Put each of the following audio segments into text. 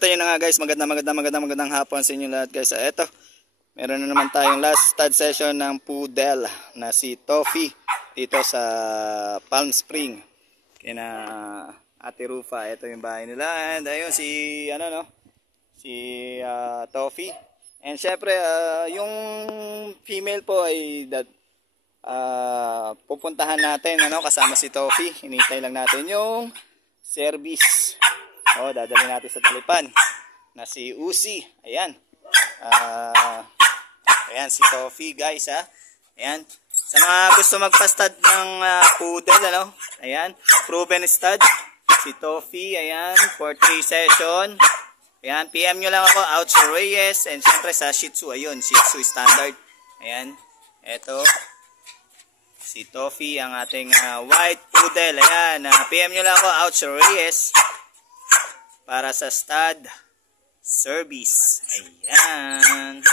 tayo na nga guys, magandang hapon sa inyo lahat guys. Eto, meron na naman tayong last stud session ng poodle na si Toffee dito sa Palm Spring. Kina Ate Rufa, ito yung bahay nila. And ayun si Toffee. And syempre yung female po ay pupuntahan natin kasama si Toffee. Hinihintay lang natin yung service. Dadalhin natin sa talipan na si Uzi. Ayan. Ayan si Toffee guys ha. Ayan. Sa mga gusto magpa-stud ng poodle ayan, proven stud si Toffee. Ayan, for 3 session. Ayan, PM nyo lang ako, Ouch Reyes. And syempre sa Shih Tzu, ayun, Shih Tzu standard. Ayan. Eto si Toffee, ang ating white poodle. Ayan, PM nyo lang ako, Ouch Reyes, para sa stud service. Ayan.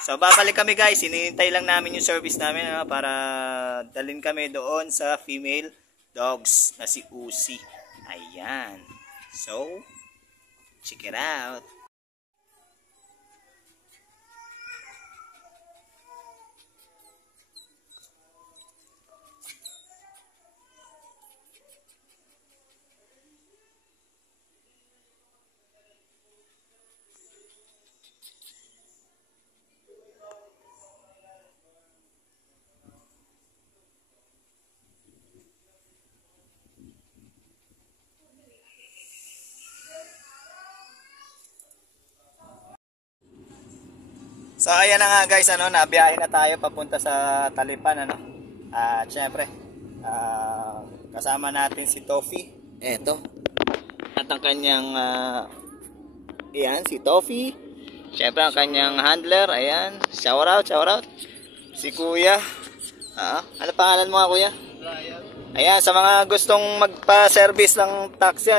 So babalik kami guys. Hinihintay lang namin yung service namin para dalhin kami doon sa female dogs na si Uzi. Ayan. So check it out. So ayan na nga guys, nabiyahe na tayo papunta sa talipan At syempre, kasama natin si Toffee. Eto. At ang kanyang ayan si Toffee. Syempre ang kanyang handler, ayan. Shout out. Si Kuya. Ano pangalan mo Kuya? Brian. Ayan, sa mga gustong magpa-service ng taxi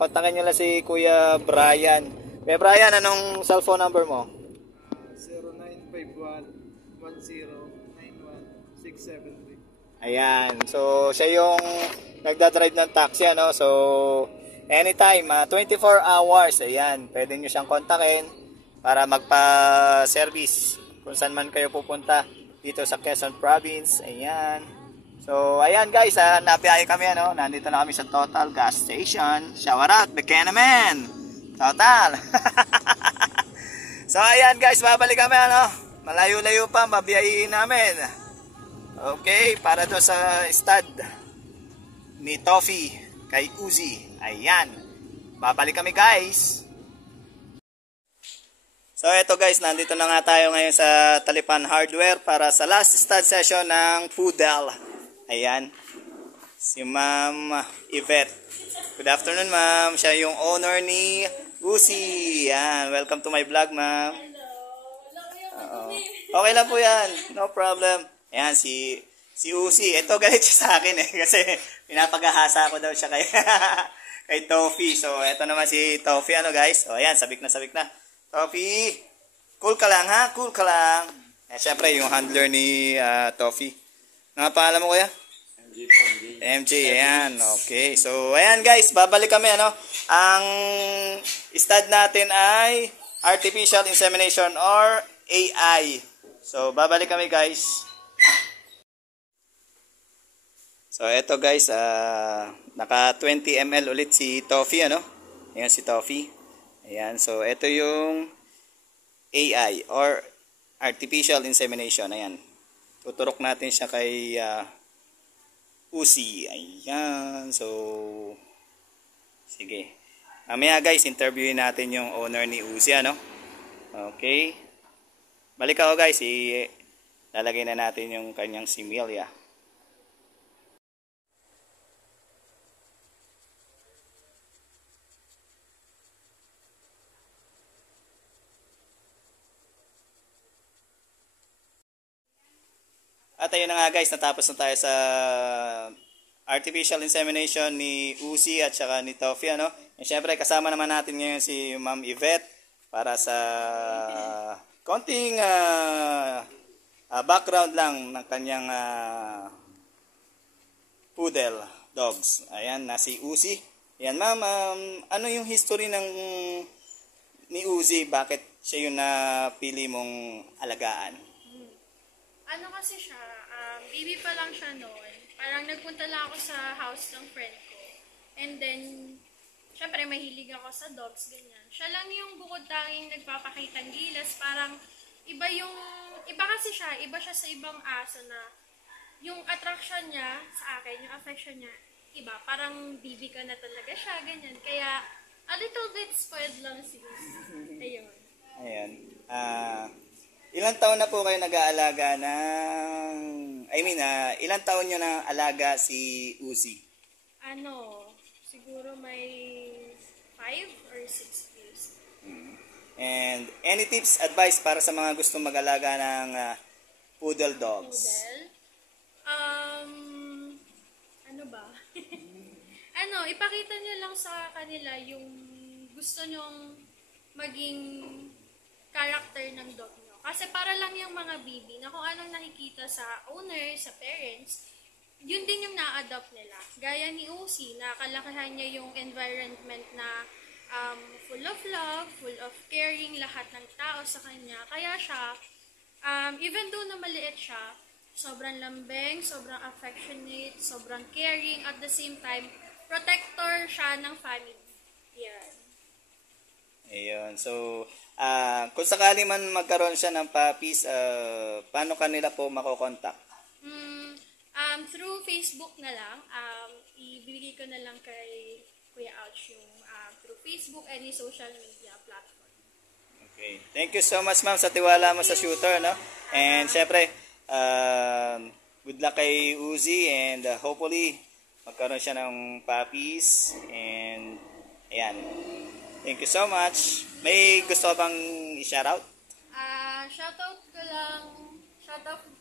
kontakin niyo lang si Kuya Brian. Kuya Brian, anong cellphone number mo? 0951-1091-673. Ayan. So, siya yung nagdadrive ng taxi, So, anytime, 24 hours. Ayan. Pwede nyo siyang kontakin para magpa-service kung saan man kayo pupunta dito sa Quezon Province. Ayan. So, ayan guys, nabiyahe kami, Nandito na kami sa Total Gas Station. Shout out, Buchanan! Total! So, ayan guys, babalik kami, Malayo-layo pa, mabiyahin namin. Okay, para to sa stud ni Toffee kay Uzi. Ayan. Babalik kami guys. So eto guys, nandito na nga tayo ngayon sa Talipan Hardware para sa last stud session ng poodle. Ayan. Si Ma'am Yvette. Good afternoon ma'am. Siya yung owner ni Uzi. Ayan. Welcome to my vlog ma'am. Okay lang po yan. No problem. Ayan, si Uzi. Ito galit siya sa akin kasi pinapagahasa ko daw siya kay Toffee. So, ito naman si Toffee. Guys? Ayan, sabik na. Toffee, cool ka lang ha? Cool ka lang. Siyempre, yung handler ni Toffee. Ano nga pangalan mo kuya? MJ. Ayan, okay. So, ayan guys, babalik kami. Ang stud natin ay artificial insemination or AI. So, babalik kami guys. So, eto guys, naka 20 ml ulit si Toffee, Ayan si Toffee. Ayan, so eto yung AI or artificial insemination. Ayan. Tuturok natin siya kay Uzi. Ayan. So, sige. Mamaya guys, interviewin natin yung owner ni Uzi, Okay. Balik ako guys, lalagay na natin yung kanyang similya. At ayun na nga guys, natapos na tayo sa artificial insemination ni Uzi at saka ni Toffee, And syempre kasama naman natin ngayon si Ma'am Yvette para sa konting background lang ng kanyang poodle dogs. Ayan, na si Uzi. Yan, ma'am, ano yung history ng ni Uzi? Bakit siya yung napili mong alagaan? Ano kasi siya, baby pa lang siya noon. Parang nagpunta lang ako sa house ng friend ko. And then, syempre mahilig ako sa dogs, ganyan. Siya lang yung bukod tanging nagpapakitang gilas. Parang iba kasi siya, iba siya sa ibang aso na yung attraction niya sa akin, yung affection niya, iba. Parang baby ka na talaga siya, ganyan. Kaya, a little bit spoiled lang si Uzi. Ayun. Ayan. Ilang taon na po kayo nag-aalaga ng... ilang taon nyo na alaga si Uzi? Siguro may 5 or 6 years. And any tips, advice para sa mga gustong mag-alaga ng poodle dogs? Poodle. Ano ba? Ipakita nyo lang sa kanila yung gusto nyong maging character ng dog nyo. Kasi para lang yung mga baby na kung anong nakikita sa owner, sa parents, yun din yung na-adopt nila. Gaya ni Uzi, nakalakihan niya yung environment na full of love, full of caring, lahat ng tao sa kanya. Kaya siya, even though na maliit siya, sobrang lambing, sobrang affectionate, sobrang caring, at the same time, protector siya ng family. Yan. Ayun. So, kung sakali man magkaroon siya ng puppies, paano kanila po makokontak? Through Facebook na lang, ibibigay ko na lang kay Kuya Ouch yung through Facebook, any social media platform. Okay. Thank you so much, ma'am, sa tiwala mo sa shooter, no? And syempre, good luck kay Uzi, and hopefully magkaroon siya ng puppies. And ayan. Thank you so much. May gusto ka bang i-shoutout? Shoutout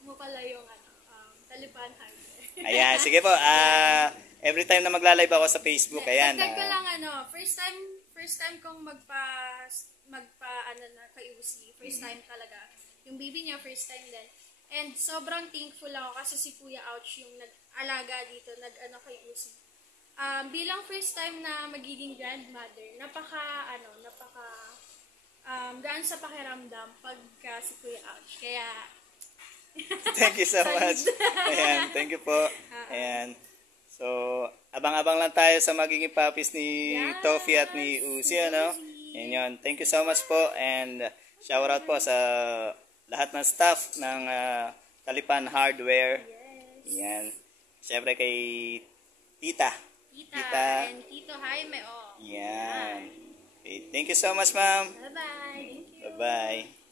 mo pala yung Talipan Hardware. Ayan, sige po. Every time na magla-live ako sa Facebook, ayan. Dagdag ko lang first time kong na kay Uzi. First time talaga. Yung baby niya, first time din. And sobrang thankful ako kasi si Kuya Ouch yung nag-alaga dito, kay Uzi. Bilang first time na magiging grandmother, gaan sa pakiramdam pagka si Kuya Ouch. Kaya, thank you so much. Ayan, thank you po. Ayan. So, abang-abang lang tayo sa magiging puppies ni Toffee at ni Uzi, ano? Ayan yun. Thank you so much po, and shout out po sa lahat ng staff ng Talipan Hardware. Ayan. Siyempre kay Tita and Tito Jaime. Yan. Okay. Thank you so much, ma'am. Bye-bye. Thank you. Bye-bye.